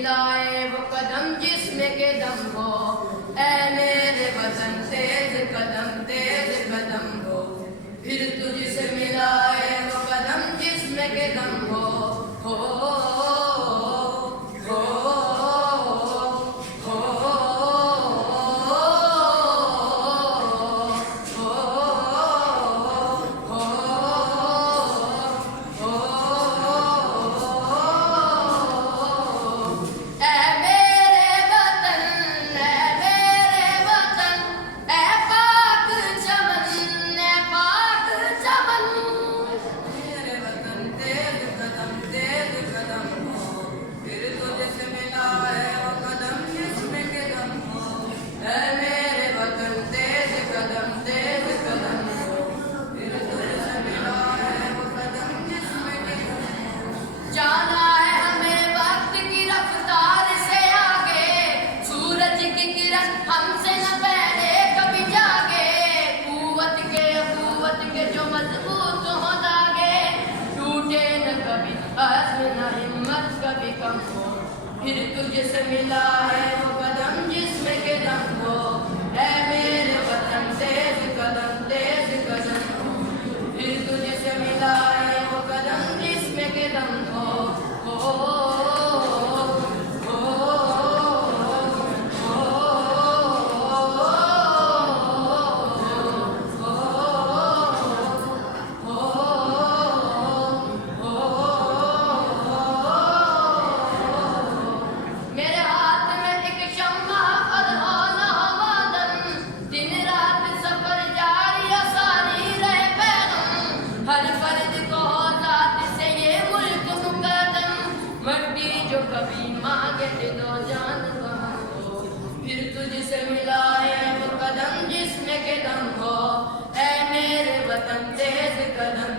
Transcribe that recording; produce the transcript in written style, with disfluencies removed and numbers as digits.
मिलाए वो कदम जिसमें के दम हो, ऐ मेरे वतन तेज कदम हो। फिर तुझसे मिलाए वो कदम जिसमें के दम हो, हो, हो, जाना है हमें वक्त की रफ्तार से आगे, सूरज की किरण हमसे न पहले कभी जागे। कुव्वत के जो मजबूत हो जागे, टूटे न कभी आज़्म न हिम्मत कभी कम हो। फिर तुझसे मिला है वो कदम जिसमें के दम हो, ऐ मेरे वतन तेज कदम हो। फिर तुझसे मिला है वो कदम जिसमें के दम हो, हो, मेरे हाथ में एक शम्मा और होना मादम, दिन रात सफर जारी सारी रहे पैगम। हर फर्द को जात से ये मुल्क मुकद्दम, मट्टी जो कभी मांगे दो जान वहाँ हो। फिर तुझसे मिला है वो कदम जिसमें के दम हो, ऐ मेरे वतन तेज कदम